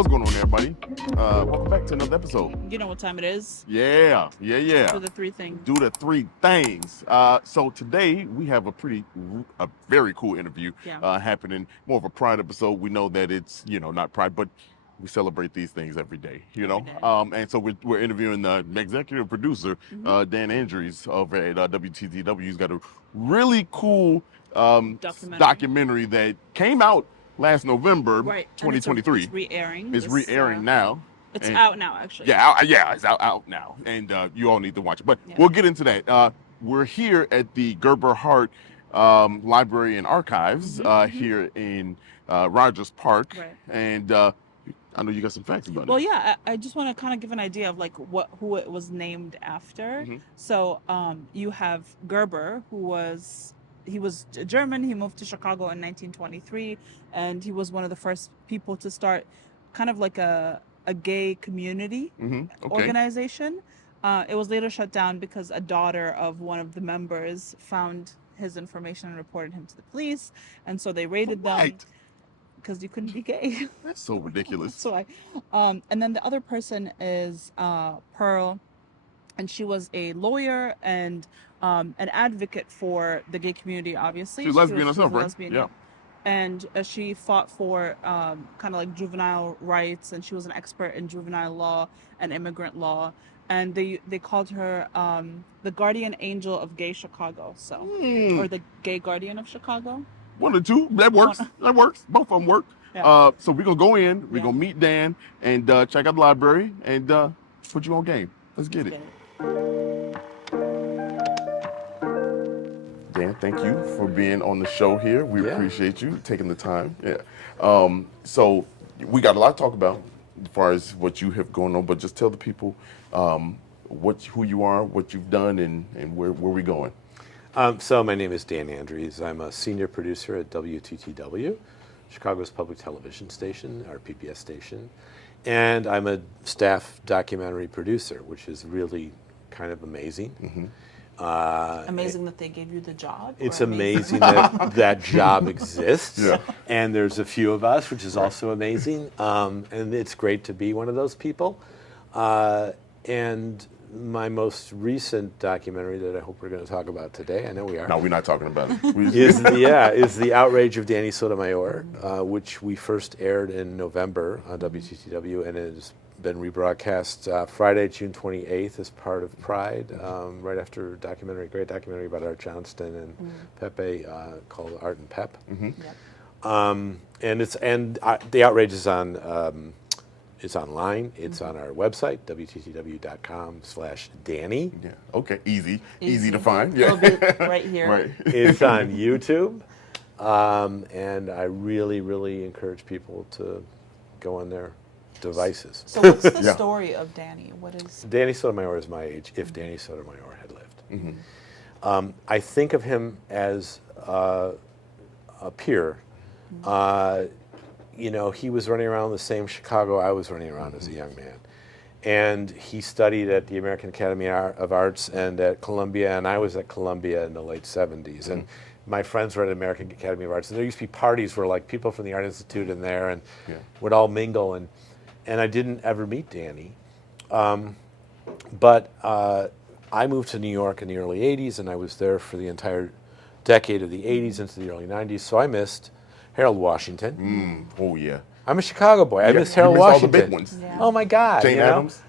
What's going on, everybody? Welcome back to another episode. You know what time it is? Yeah. Do the three things. Do the three things. So today we have a very cool interview happening. More of a Pride episode. We know that it's not Pride, but we celebrate these things every day. Every day. And so we're interviewing the executive producer, Dan Andries over at WTTW. He's got a really cool documentary that came out last November, 2023. It's re-airing. It's re-airing now. It's out now, actually. Yeah, it's out now, and you all need to watch it. But we'll get into that. We're here at the Gerber Hart Library and Archives here in Rogers Park, and I know you got some facts about it. Well, yeah, I just want to kind of give an idea of like who it was named after. So you have Gerber, he was German. He moved to Chicago in 1923, and he was one of the first people to start kind of like a gay community organization. It was later shut down because a daughter of one of the members found his information and reported him to the police, and so they raided them because you couldn't be gay. That's so ridiculous. That's why. And then the other person is Pearl, and she was a lawyer and an advocate for the gay community, obviously. She's lesbian herself, right? Yeah. And she fought for kind of like juvenile rights, and she was an expert in juvenile law and immigrant law. And they called her the guardian angel of gay Chicago, or the gay guardian of Chicago. One or two, that works. That works. Both of them work. Yeah. So we're gonna go in. We're gonna meet Dan and check out the library and put you on game. Let's get it. Dan, thank you for being on the show here. We appreciate you taking the time. Yeah. So we got a lot to talk about as far as what you have going on, but just tell the people who you are, what you've done, and where we're going. So my name is Dan Andries. I'm a senior producer at WTTW, Chicago's public television station, our PBS station. And I'm a staff documentary producer, which is really kind of amazing. Amazing that they gave you the job? It's amazing that that job exists. And there's a few of us, which is also amazing. And it's great to be one of those people. And my most recent documentary that I hope we're going to talk about today, I know we are. No, we're not talking about it. is the Outrage of Danny Sotomayor, which we first aired in November on WTTW, and it has been rebroadcast Friday, June 28th as part of Pride, right after a great documentary about Art Johnston and Pepe called Art and Pep. And the Outrage is on. It's online. It's on our website, wttw.com/Danny. Yeah. Okay. Easy to find. Yeah. It'll be right here. Right. It's on YouTube. And I really, really encourage people to go on their devices. So what's the story of Danny? What is... Danny Sotomayor is my age, if Danny Sotomayor had lived. I think of him as a peer. He was running around the same Chicago I was running around as a young man. And he studied at the American Academy of Arts and at Columbia, and I was at Columbia in the late 70s. And my friends were at American Academy of Arts, and there used to be parties where like people from the Art Institute in there and would all mingle, and I didn't ever meet Danny. But I moved to New York in the early 80s, and I was there for the entire decade of the 80s into the early 90s, so I missed Harold Washington. Oh, yeah. I'm a Chicago boy. I missed Harold Washington. All the big ones. Yeah. Oh, my God. Jane Addams.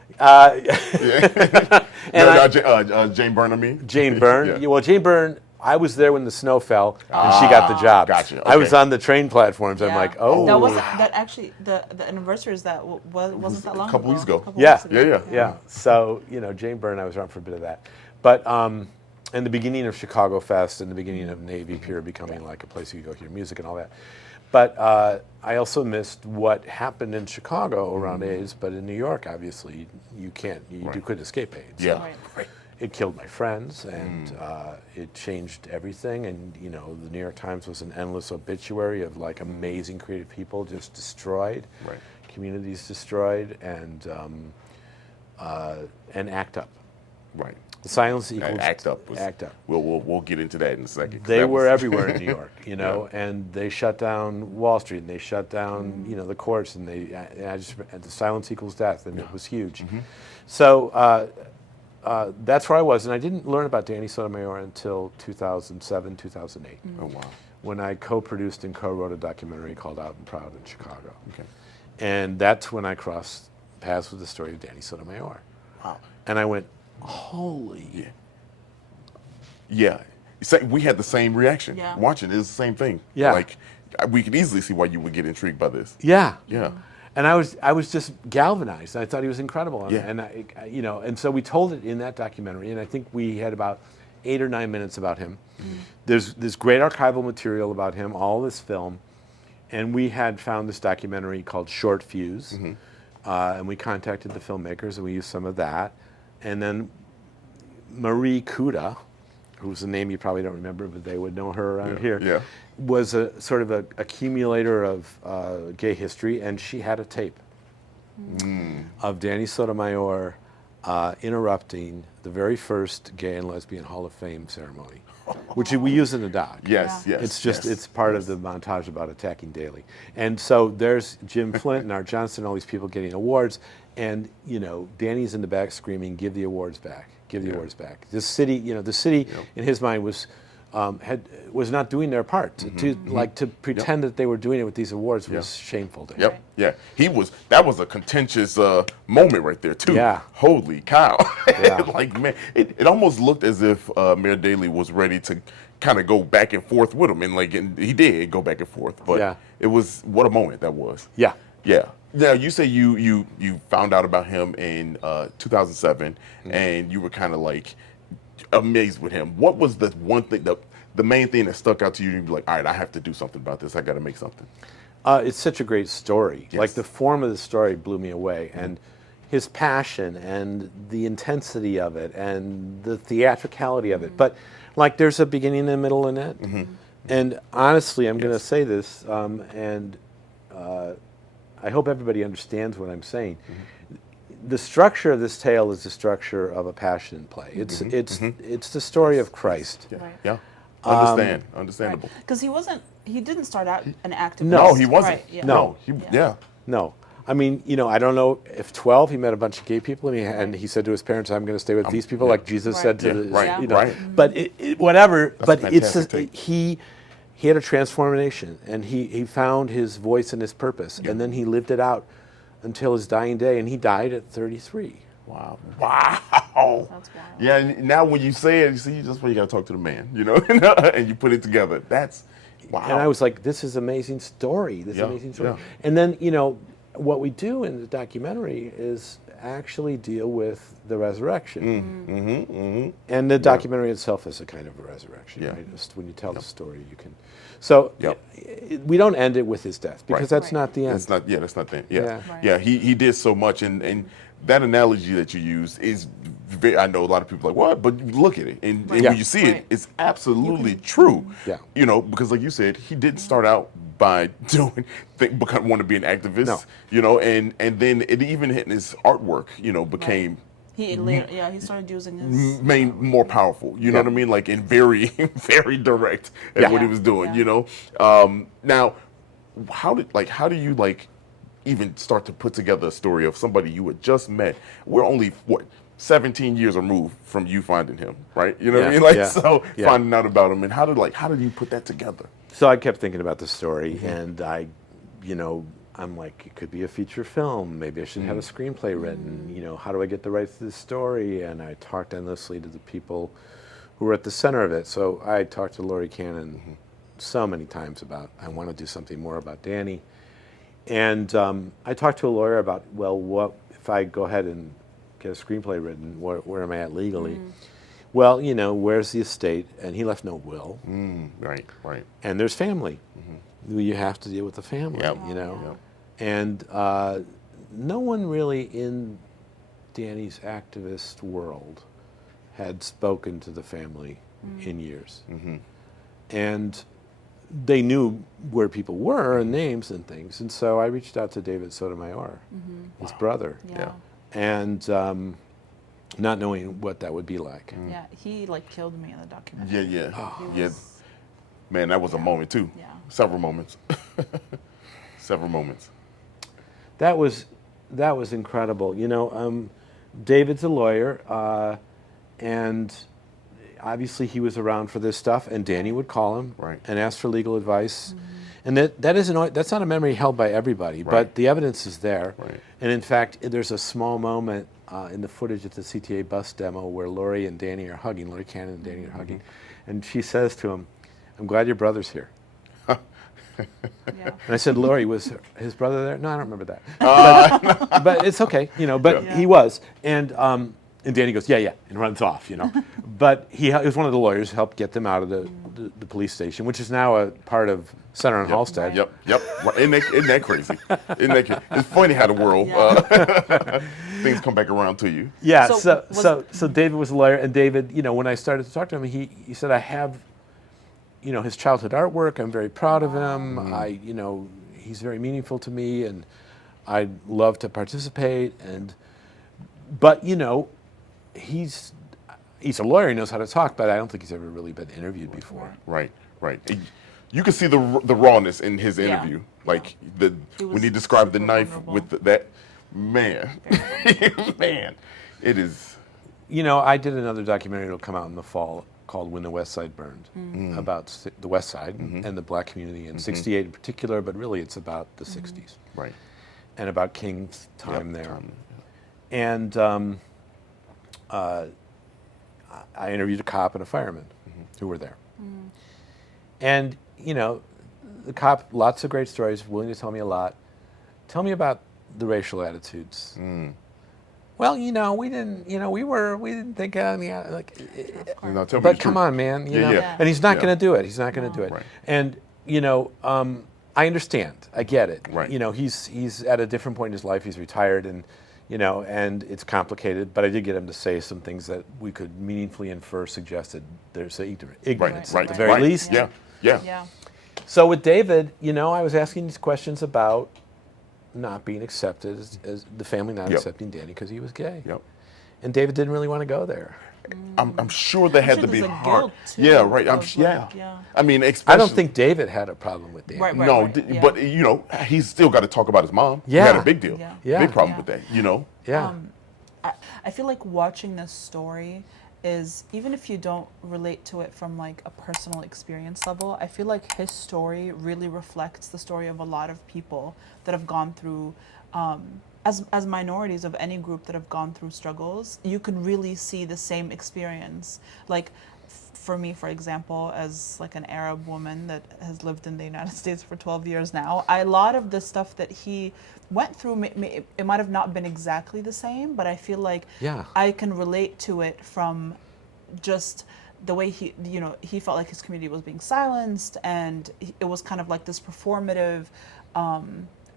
Jane Byrne, I mean. Jane Byrne. Well, Jane Byrne, I was there when the snow fell, and she got the job. Gotcha. Okay. I was on the train platforms. I'm like, oh. That wasn't, that actually, the anniversary is that, wasn't that long ago? A couple weeks ago. Yeah. So, Jane Byrne, I was around for a bit of that. But in the beginning of Chicago Fest and the beginning of Navy Pier becoming like a place you could go hear music and all that. But I also missed what happened in Chicago around AIDS, but in New York, obviously, you couldn't escape AIDS. Yeah. Right. It killed my friends, and it changed everything. And the New York Times was an endless obituary of like amazing creative people just destroyed, communities destroyed, and ACT UP. Right. The silence equals Act Up. Act Up. We'll get into that in a second. 'Cause They that were was- everywhere in New York, you know, and they shut down Wall Street, and they shut down, you know, the courts, and and the silence equals death, and it was huge. So that's where I was, and I didn't learn about Danny Sotomayor until 2007, 2008, Oh wow. when I co-produced and co-wrote a documentary called Out and Proud in Chicago. Okay. And that's when I crossed paths with the story of Danny Sotomayor. Wow. And I went, holy. Yeah. Yeah. We had the same reaction. Yeah. Watching it was the same thing. Yeah. Like we could easily see why you would get intrigued by this. Yeah. Yeah. And I was just galvanized. I thought he was incredible. Yeah. And you know, and so we told it in that documentary, and I think we had about 8 or 9 minutes about him. There's great archival material about him, all this film, and we had found this documentary called Short Fuse, and we contacted the filmmakers, and we used some of that, and then Marie Kuda, who's a name you probably don't remember, but they would know her around here, Yeah. was a sort of a accumulator of gay history, and she had a tape of Danny Sotomayor interrupting the very first Gay and Lesbian Hall of Fame ceremony, which we use in the doc. Yes. Yeah. Yes. It's just, yes. it's part of the montage about attacking Daley. And so there's Jim Flint and Art Johnson, all these people getting awards, and, you know, Danny's in the back screaming, give the awards back, give the awards back. The city, you know, the city in his mind was not doing their part. To pretend that they were doing it with these awards was shameful to him. Yep. Yeah. That was a contentious moment right there too. Yeah. Holy cow. Yeah. Like man, it almost looked as if Mayor Daley was ready to kind of go back and forth with him, and he did go back and forth. But it was what a moment that was. Yeah. Yeah. Now you say you found out about him in 2007, and you were kind of like amazed with him. What was the one thing, the main thing that stuck out to you? You'd be like, all right, I have to do something about this. I got to make something. It's such a great story. Yes. Like the form of the story blew me away, and his passion and the intensity of it and the theatricality of it. But like there's a beginning, a middle, and end. And honestly, I'm going to say this, and I hope everybody understands what I'm saying. The structure of this tale is the structure of a passion play. It's the story of Christ. Yeah. Right. Yeah. Understandable. Because he didn't start out an activist. No, he wasn't. Right, yeah. No. Yeah. No. I mean, you know, I don't know if 12 he met a bunch of gay people and he said to his parents, I'm going to stay with these people, like Jesus Right. said to Yeah, the, right, you know. right. But whatever. That's but a it's fantastic take. he had a transformation, and he found his voice and his purpose, and then he lived it out until his dying day, and he died at 33. Wow. That's wild. Yeah, and now when you say it, you see, that's why you got to talk to the man, you know, and you put it together. That's, wow. And I was like, this is amazing story. This Yeah, amazing story. yeah. And then, you know, what we do in the documentary is actually deal with the resurrection. And the documentary itself is a kind of a resurrection. Yeah. Right? Just when you tell the story, you can. So Yep. we don't end it with his death because Right. that's Right. not the end. That's not, that's not the, yeah. Yeah. Right. Yeah, he did so much, and that analogy that you use is, very, I know a lot of people are like, what? But you look at it, and Yeah. when you see Right. it, it's absolutely true. Yeah. You know, because like you said, he didn't start out by want to be an activist. No. You know, and then it even in his artwork, you know, became He later, he started using his. made more powerful. You know Yeah. what I mean? Like in very, very direct at Yeah. what he was doing. Yeah. You know. Now, how do you even start to put together a story of somebody you had just met? We're only 17 years removed from you finding him, right? You know what I Yeah. mean? Yeah. Finding out about him, and how did you put that together? So I kept thinking about the story, and I'm like, it could be a feature film. Maybe I should have a screenplay written. You know, how do I get the rights to this story? And I talked endlessly to the people who were at the center of it. So I talked to Laurie Cannon so many times about, I want to do something more about Danny. And I talked to a lawyer about, well, what if I go ahead and get a screenplay written? Where am I at legally? Well, you know, where's the estate? And he left no will. Right. And there's family. You have to deal with the family, Yep. you know. Yep. And no one really in Danny's activist world had spoken to the family in years. And they knew where people were and names and things. And so I reached out to David Sotomayor, his brother. Yeah. And not knowing what that would be like. Yeah, he like killed me in the documentary. Yeah. He Yeah. was- Man, that was a moment too. Yeah. Several moments. Several moments. That was incredible. David's a lawyer, and obviously he was around for this stuff. And Danny would call him Right. and ask for legal advice. And that's not a memory held by everybody, Right. but the evidence is there. Right. And in fact, there's a small moment in the footage at the CTA bus demo where Lori and Danny are hugging. Lori Cannon and Danny are hugging, and she says to him, "I'm glad your brother's here." Yeah. And I said, Lori, was his brother there? No, I don't remember that. But it's okay, but Yeah. he was. And Danny goes, yeah, and runs off, But he was one of the lawyers who helped get them out of the police station, which is now a part of Center on Halstead. Yep. Right. Isn't that crazy? It's funny how the world things come back around to you. Yeah, So so David was a lawyer, and David, when I started to talk to him, he said, I have, his childhood artwork. I'm very proud of him. He's very meaningful to me, and I'd love to participate. But he's a lawyer. He knows how to talk, but I don't think he's ever really been interviewed before. Right. You can see the rawness in his Yeah. interview, like He when was he described the super knife vulnerable. with that man. Man, it is. I did another documentary that'll come out in the fall called When the West Side Burned, about the West Side and the black community in '68 in particular, but really it's about the '60s Right. and about King's time Yep, there. time. And I interviewed a cop and a fireman who were there. And, the cop, lots of great stories, willing to tell me a lot. Tell me about the racial attitudes. Well, we didn't, we didn't think like. Tell me But the come truth. on, man, Yeah. and he's not Yeah. going to do it. He's not going to do it. Right. And I understand. I get it. Right. He's at a different point in his life. He's retired, and and it's complicated. But I did get him to say some things that we could meaningfully infer suggested there's ignorance Right. at the very Right. least. Yeah. Yeah. So with David, I was asking these questions about not being accepted as the family not Yep. accepting Danny because he was gay. Yep. And David didn't really want to go there. I'm sure that had sure to be there's a hard. guilt, too, Yeah. Right. of, Yeah. like, yeah. I mean, I don't especially- think David had a problem with Danny. Right. No, yeah. but he's still got to talk about his mom. He Yeah. had a big deal. Yeah. Big problem Yeah. with that. Yeah. I feel like watching this story is, even if you don't relate to it from like a personal experience level, I feel like his story really reflects the story of a lot of people that have gone through, as minorities of any group that have gone through struggles. You could really see the same experience. Like for me, for example, as like an Arab woman that has lived in the United States for 12 years now, a lot of the stuff that he went through, it might have not been exactly the same, but I feel like Yeah. I can relate to it from just the way he felt like his community was being silenced, and it was kind of like this performative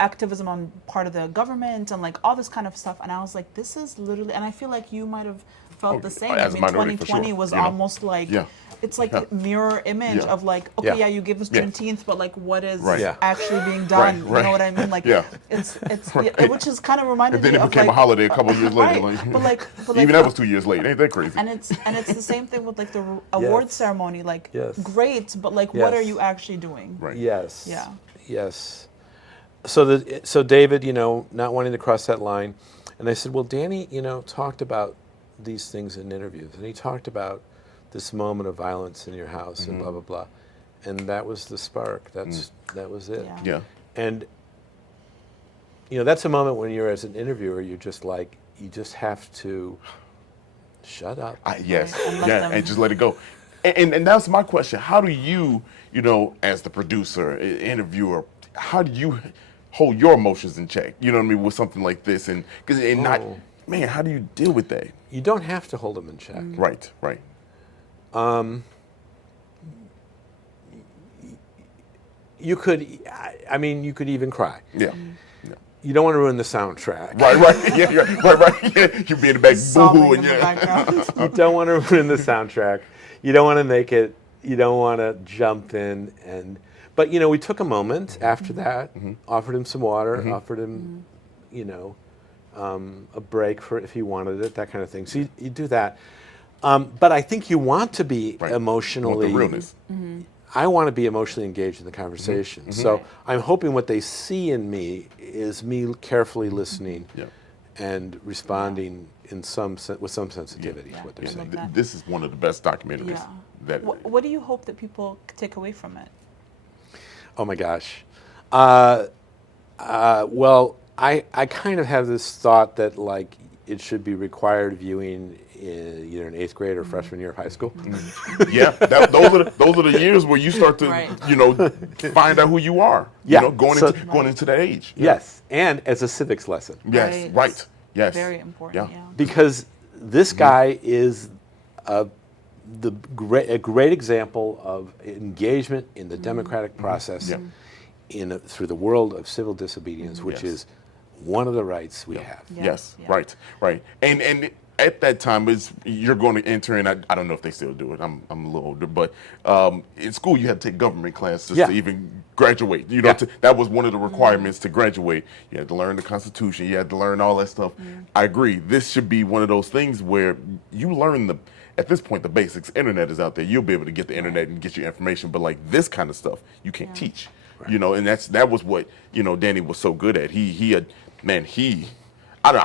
activism on part of the government and like all this kind of stuff. And I was like, this is literally, and I feel like you might have felt the same. as a minority, for 2020 sure, was you know. almost like, Yeah. it's like a mirror image Yeah. of like, okay, Yeah. you give us Yeah. Juneteenth, but like what is Right. Yeah. actually being done? Right. You know what I mean? Like, Yeah. it's yeah, which is kind of reminded And then me it of became like, a holiday a couple of years later. right, but like Even that was 2 years late. Ain't that crazy? and it's the same thing with like the award ceremony. Like, Yes. great, but like, what are Yes. you actually doing? Right. Yes. Yeah. Yes. So David, not wanting to cross that line, and I said, well, Danny, talked about these things in interviews, and he talked about this moment of violence in your house and blah blah blah, and that was the spark. That was it. Yeah. Yeah. And that's a moment when you're as an interviewer, you're just like, you just have to shut up. Yes. And let Yeah. them- And just let it go. And that's my question. How do you, as the producer, interviewer, how do you hold your emotions in check? You know what I mean, with something like this, and not, man, how do you deal with that? You don't have to hold them in check. Right. Right. You could, you could even cry. Yeah. You don't want to ruin the soundtrack. Right. Yeah. Right. Yeah. You be in the back, Sobbing boo-hoo, in and the background. You don't want to ruin the soundtrack. You don't want to make it. You don't want to jump in But we took a moment after that, offered him some water, offered him, a break for if he wanted it, that kind of thing. So you do that. But I think you want to be Right. emotionally. You want the realness. I want to be emotionally engaged in the conversation. So I'm hoping what they see in me is me carefully listening Yeah. and responding with some sensitivity to what they're I saying. love that. This is one of the best documentaries. Yeah. That What do you hope that people take away from it? Oh my gosh. Well, I kind of have this thought that like it should be required viewing in either in 8th grade or freshman year of high school. Yeah, those are the years where you start to Right. find out who you are. Yeah, Going into that age. Yes, and as a civics lesson. Yes. Right. Yes. Very important. Yeah. Yeah. Because this guy is a great example of engagement in the democratic process Yeah. Through the world of civil disobedience, which Yes. is one of the rights we have. Yeah. Yes. Yeah. Right. And at that time, you're going to enter in. I don't know if they still do it. I'm a little older, but in school you had to take government classes Yeah. to even graduate. Yeah. That was one of the requirements to graduate. You had to learn the Constitution. You had to learn all that stuff. I agree. This should be one of those things where you learn at this point, the basics. Internet is out there. You'll be able to get the internet and get your information. But like this kind of stuff, you can't teach. Right. And that was what Danny was so good at. I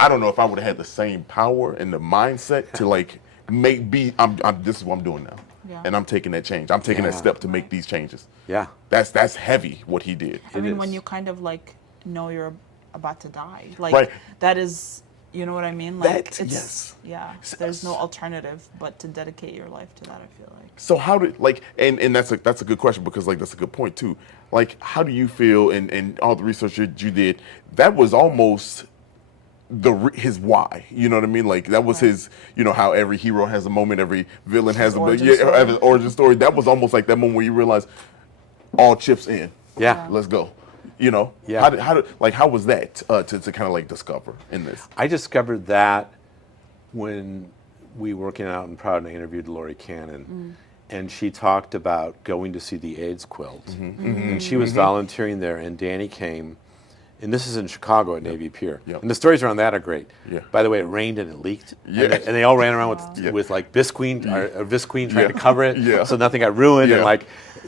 don't know if I would have had the same power and the mindset to like this is what I'm doing now, and I'm taking that change. I'm taking that step to make these changes. Yeah. That's heavy what he did. I mean, is. when you kind of like know you're about to die, like Right. that is, you know what I mean? Like That- yes. yeah. There's no alternative but to dedicate your life to that. I feel like. So how did and that's a good question because like that's a good point too. Like how do you feel and all the research that you did? That was almost his why, you know what I mean? Like that was his, how every hero has a moment, every villain has his origin story. That was almost like that moment where you realize all chips in. Yeah. Let's go. Yeah. How was that to kind of like discover in this? I discovered that when we were working out in Proud, and I interviewed Lori Cannon, and she talked about going to see the AIDS quilt, and she was volunteering there, and Danny came, and this is in Chicago at Navy Pier, Yep. and the stories around that are great. Yeah. By the way, it rained and it leaked, Yeah. and they all ran around with like Visqueen or Visqueen trying to cover it, so nothing got ruined, and like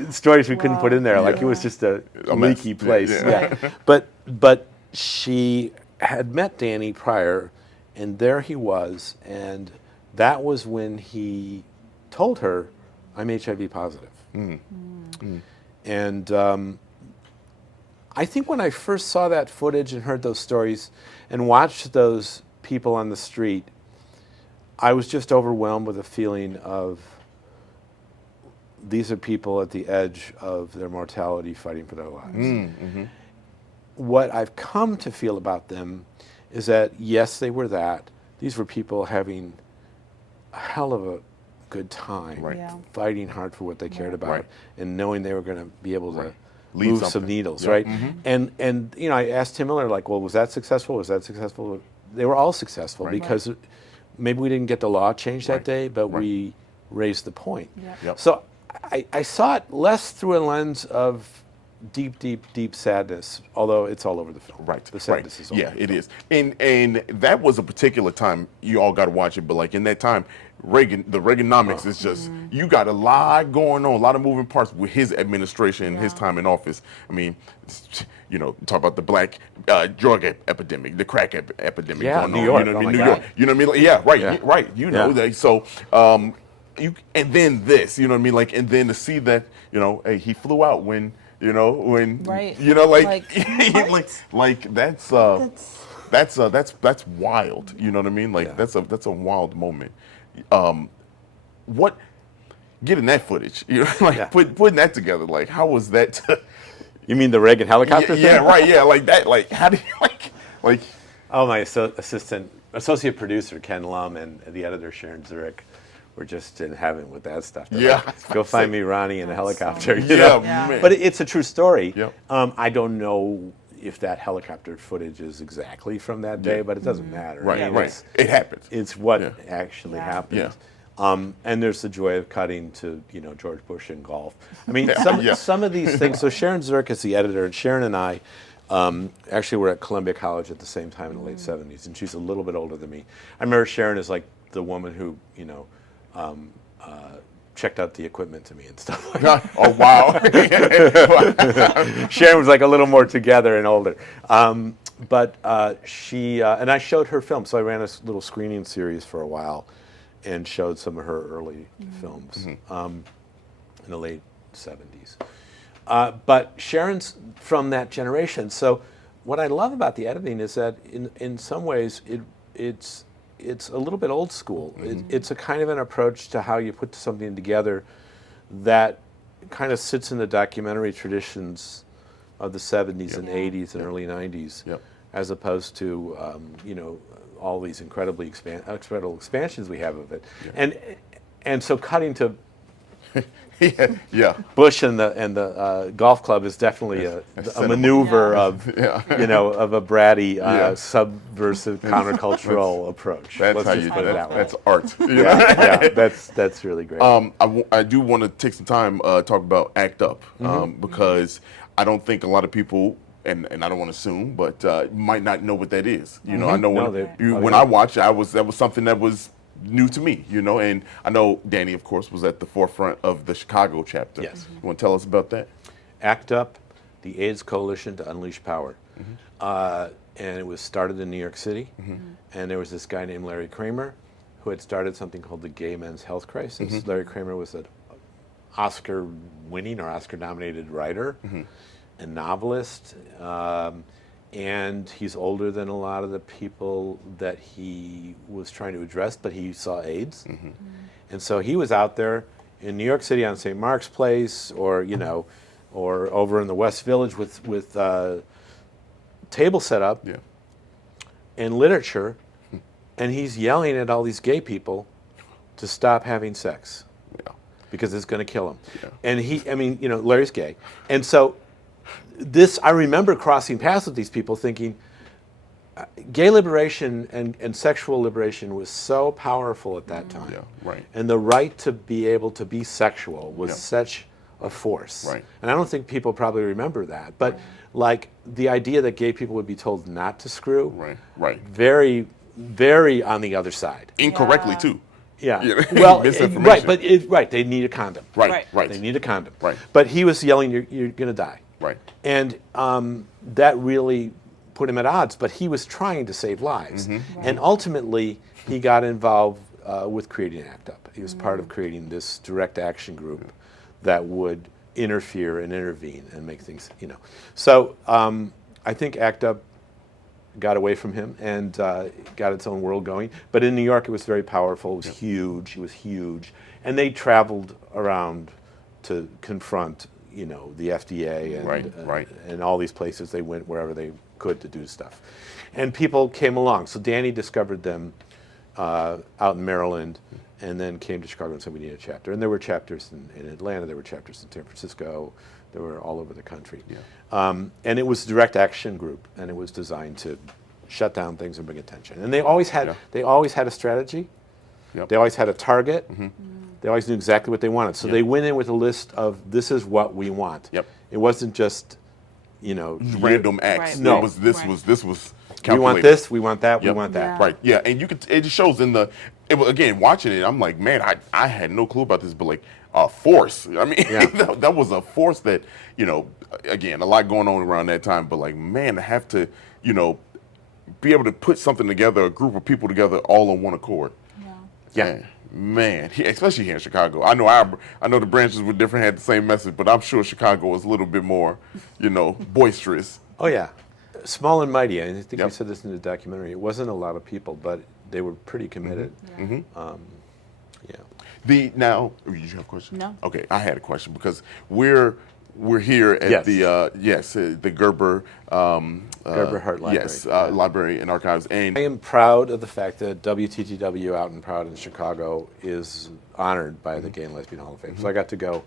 stories we couldn't put in there, like it was just a leaky mess. place. Yeah. But she had met Danny prior, and there he was, and that was when he told her, "I'm HIV positive." And I think when I first saw that footage and heard those stories and watched those people on the street, I was just overwhelmed with a feeling of these are people at the edge of their mortality fighting for their lives. What I've come to feel about them is that, yes, they were that. These were people having a hell of a good time, Right. Yeah. fighting hard for what they cared about, Right. and knowing they were going to be able to Lead move something. some needles, Yeah. right? And I asked Tim Miller, like, well, was that successful? Was that successful? They were all successful Right. because maybe we didn't get the law changed that Right. day, but Right. we raised the point. Yeah. Yep. So I saw it less through a lens of deep sadness, although it's all over the film. Right. The sadness is all over the it film. is. And that was a particular time. You all got to watch it, but like in that time, the Reaganomics is just you got a lot going on, a lot of moving parts with his administration and his Yeah. time in office. I mean, talk about the black drug epidemic, the crack epidemic Yeah, going New on. York. You know what Oh I my mean? New God. York. You know what I mean? Like, yeah, right, Yeah. right. You know Yeah. that. So and then this, you know what I mean? Like, and then to see that, hey, he flew out when. Right. Like that's wild. You know what I mean? Like Yeah. that's a wild moment. What getting that footage? Putting that together. Like how was that? You mean the Reagan helicopter thing? Yeah, right. Yeah, like that. Like how do you like? Oh, my associate producer, Ken Lum, and the editor, Sharon Zurich, were just in heaven with that stuff. They're Yeah. like, go find me Ronnie in a helicopter. so you know? Yeah. man. But it's a true story. Yep. I don't know if that helicopter footage is exactly from that day, but it doesn't matter. Right, I mean, right. It happens. It's what Yeah. actually Yeah. happened. Yeah. And there's the joy of cutting to George Bush in golf. I mean, Yeah. some of these things. So Sharon Zurich is the editor, and Sharon and I Actually, we're at Columbia College at the same time in the late 70s, and she's a little bit older than me. I remember Sharon is like the woman who, checked out the equipment to me and stuff like that. Oh, wow. Sharon was like a little more together and older. But she, and I showed her film, so I ran a little screening series for a while and showed some of her early films in the late 70s. But Sharon's from that generation. So what I love about the editing is that in some ways it's a little bit old school. It's a kind of an approach to how you put something together that kind of sits in the documentary traditions of the 70s and 80s and early 90s, as opposed to all these incredible expansions we have of it. And so cutting to Bush and the golf club is definitely a maneuver of of a bratty subversive countercultural approach. That's how just you put do it that. that way. That's art. That's really great. I do want to take some time talk about Act Up because I don't think a lot of people. And I don't want to assume, but might not know what that is. I know when I watched it, that was something that was new to me. And I know Danny, of course, was at the forefront of the Chicago chapter. Yes. You want to tell us about that? ACT UP, the AIDS Coalition to Unleash Power, and it was started in New York City. And there was this guy named Larry Kramer who had started something called the Gay Men's Health Crisis. Larry Kramer was an Oscar-winning or Oscar-nominated writer. A novelist, and he's older than a lot of the people that he was trying to address, but he saw AIDS. And so he was out there in New York City on St. Mark's Place or over in the West Village with table set up and literature, and he's yelling at all these gay people to stop having sex because it's going to kill them. And Larry's gay. And so I remember crossing paths with these people thinking gay liberation and sexual liberation was so powerful at that time. And the right to be able to be sexual was such a force. And I don't think people probably remember that. But like the idea that gay people would be told not to screw, very, very on the other side. Incorrectly, too. Well, but they need a condom. They need a condom. But he was yelling, you're going to die. And that really put him at odds, but he was trying to save lives. And ultimately, he got involved with creating ACT UP. He was part of creating this direct action group that would interfere and intervene and make things, So I think ACT UP got away from him and got its own world going. But in New York, it was very powerful. It was huge. It was huge. And they traveled around to confront the FDA and all these places. They went wherever they could to do stuff. And people came along. So Danny discovered them out in Maryland and then came to Chicago and said, we need a chapter. And there were chapters in Atlanta. There were chapters in San Francisco. They were all over the country. And it was a direct action group, and it was designed to shut down things and bring attention. And they always had a strategy. They always had a target. They always knew exactly what they wanted. So they went in with a list of, this is what we want. It wasn't just, random acts. No. This was calculated. We want this, we want that, we want that. And it just shows again, watching it, I'm like, man, I had no clue about this, but like, force. I mean, that was a force that, again, a lot going on around that time, but like, man, to have to, be able to put something together, a group of people together all on one accord. Man, especially here in Chicago. I know the branches were different, had the same message, but I'm sure Chicago was a little bit more, boisterous. Oh yeah, small and mighty. I think we said this in the documentary. It wasn't a lot of people, but they were pretty committed. Now, did you have a question? No. Okay, I had a question because we're here at the Gerber Hart Library. Library and Archives, and I am proud of the fact that WTTW Out and Proud in Chicago is honored by the Gay and Lesbian Hall of Fame. So I got to go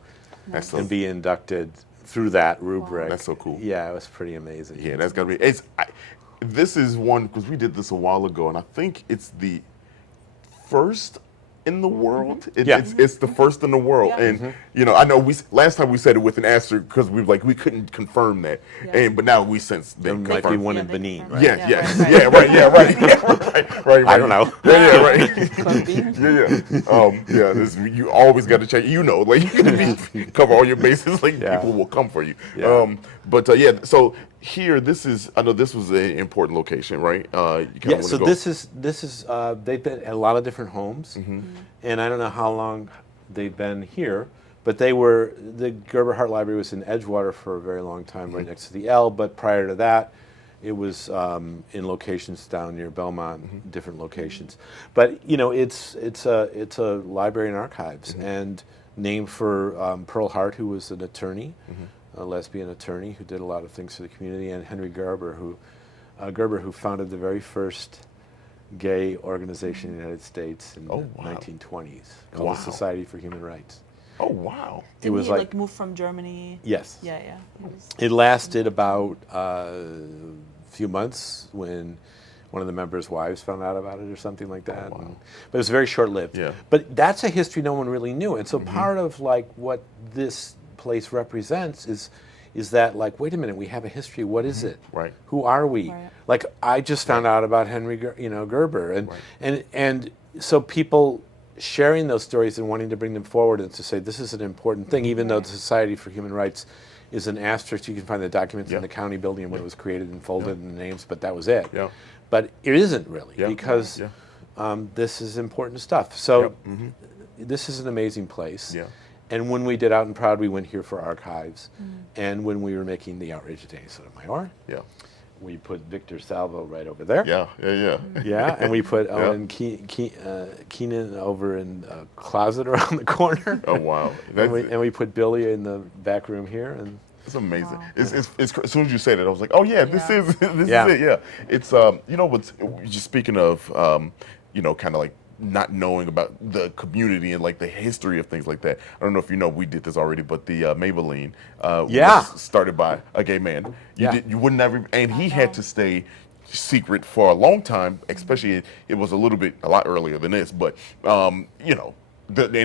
and be inducted through that rubric. That's so cool. Yeah, it was pretty amazing. Yeah, that's gotta be. This is one because we did this a while ago, and I think it's the first in the world. Yeah. It's the first in the world. Yeah. And I know last time we said it with an asterisk because we couldn't confirm that. Yeah. But now we since they There might be confirmed. one Yeah, in they Benin, confirmed. right? Yeah, Yeah, yeah, right, yeah, right. I don't know. Yeah, right. Could be. Yeah. You always got to check. Like you got to cover all your bases. Like Yeah. people will come for you. Yeah. So here, I know this was an important location, right? You kinda Yeah, wanna so go- this is they've been at a lot of different homes, and I don't know how long they've been here, but the Gerber Hart Library was in Edgewater for a very long time, right next to the L. But prior to that, it was in locations down near Belmont, different locations. But it's a library and archives, and named for Pearl Hart, who was an attorney. A lesbian attorney who did a lot of things for the community, and Henry Gerber, who founded the very first gay organization in the United States in the 1920s called the Society for Human Rights. Oh wow! Did was he like- move from Germany? Yes. Yeah. He was- It lasted about a few months when one of the members' wives found out about it or something like that. wow. But it was very short-lived. Yeah. But that's a history no one really knew. And so part of like what this place represents is that like, wait a minute, we have a history. What is it? Right. Who are we? Right. Like I just found out about Henry Gerber, and so people sharing those stories and wanting to bring them forward and to say this is an important thing, even though the Society for Human Rights is an asterisk. You can find the documents in the county building when it was created and folded in the names, but that was it. Yeah. But it isn't really because Yeah. this is important stuff. So this is an amazing place. Yeah. And when we did Out and Proud, we went here for archives. And when we were making the Outrage of Danny Sotomayor, Yeah. we put Victor Salvo right over there. Yeah. Yeah, and we put Owen Keenan over in a closet around the corner. Oh wow! And we put Billy in the back room here. And It's amazing. Wow. It's as soon as you said it, I was like, oh yeah, this Yeah. is this Yeah. is it. Yeah, it's what's just speaking of kind of like not knowing about the community and like the history of things like that. I don't know if you know, we did this already, but the Maybelline was started by a gay man. You wouldn't ever, and he had to stay secret for a long time, especially it was a lot earlier than this, but in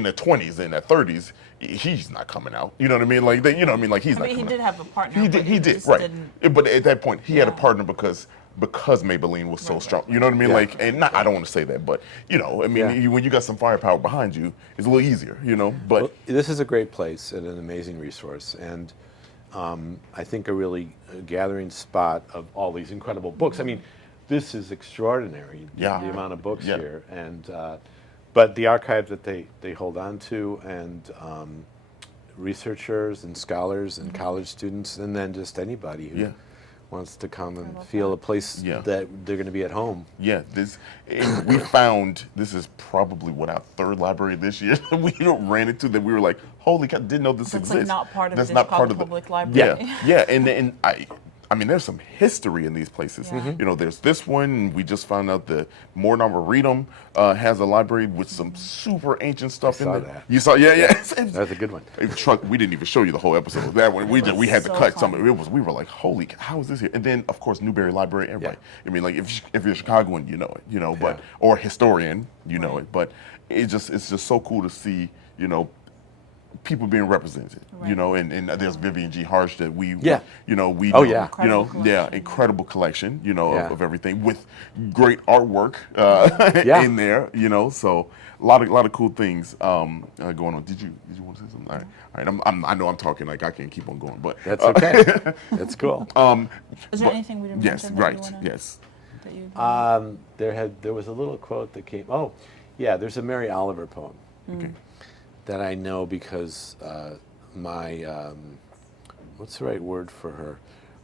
the 20s and the 30s, he's not coming out. You know what I mean? Like like he's not. He coming did out. have a partner. He but did. He did. just Right. didn't- But at that point, he had a Yeah. partner because Maybelline was so Right. strong. You know what I mean? Yeah. Like, and not, I don't want to say that, but when you got some firepower behind you, it's a little easier. But well, this is a great place and an amazing resource, and I think a really gathering spot of all these incredible books. I mean, this is extraordinary. Yeah. The amount of books Yeah. here, and but the archive that they hold on to, and researchers and scholars and college students, and then just anybody who Yeah. wants to come and love feel that. a place Yeah. that they're going to be at home. yeah, and we found this is probably our third library this year that we ran into that we were like, holy cow, didn't know this That's exists. like not part of That's the not Chicago part of the Public Library. Yeah, and I mean, there's some history in these places. Yeah. There's this one. We just found out the Morton Arboretum has a library with some super ancient stuff in saw there. that. You saw? Yeah. That's a good one. Truck. We didn't even show you the whole episode of that one. We had to so cut fun. some. We were like, holy, how is this here? And then of course Newberry Library. Everybody. I mean, like if you're a Chicagoan, you know it. But or historian, you know it. But it's just so cool to see people being represented, Right. and there's Vivian G. Harsh that we Yeah. we Oh, know, yeah. Incredible collection. incredible collection, Yeah. of everything with great artwork Yeah. in there, so a lot of cool things going on. Did you want to say something? All right. I know I'm talking like I can't keep on going, but That's okay. That's cool. Is there anything we didn't yes, mention? right, That you wanna, yes, That you, There was a little quote that came. Oh, yeah. There's a Mary Oliver poem okay, that I know because my what's the right word for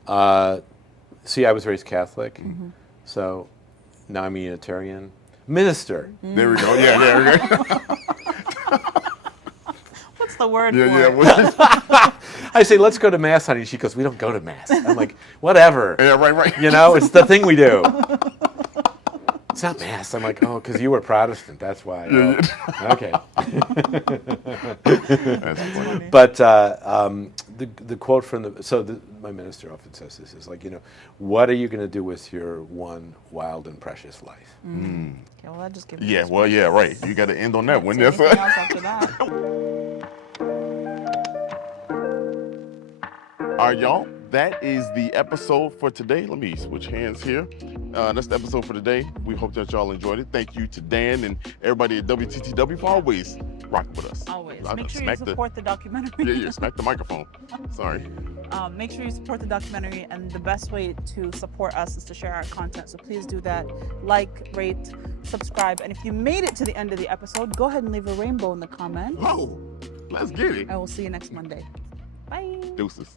her? See, I was raised Catholic, so now I'm a Unitarian minister. there we go, yeah, there we go, what's the word yeah, for yeah, it? well, I say, let's go to mass, honey. She goes, we don't go to mass. I'm like, whatever. yeah, right, It's the thing we do. It's not mass. I'm like, oh, because you were Protestant. That's why. Yeah, Oh, okay. That's funny. Funny. But the quote from my minister often says this is like, what are you going to do with your one wild and precious life? Okay, well, that just gives me Yeah, goosebumps. well, yeah, right. You got to end on that one. Can't That's say anything else after that. All right, y'all. That is the episode for today. Let me switch hands here. That's the episode for today. We hope that y'all enjoyed it. Thank you to Dan and everybody at WTTW for always rocking with us. Always. I Make sure you smacked support the documentary. Yeah, smack the microphone. Sorry. Make sure you support the documentary, and the best way to support us is to share our content. So please do that. Like, rate, subscribe, and if you made it to the end of the episode, go ahead and leave a rainbow in the comments. Oh, let's get it. I will see you next Monday. Bye. Deuces.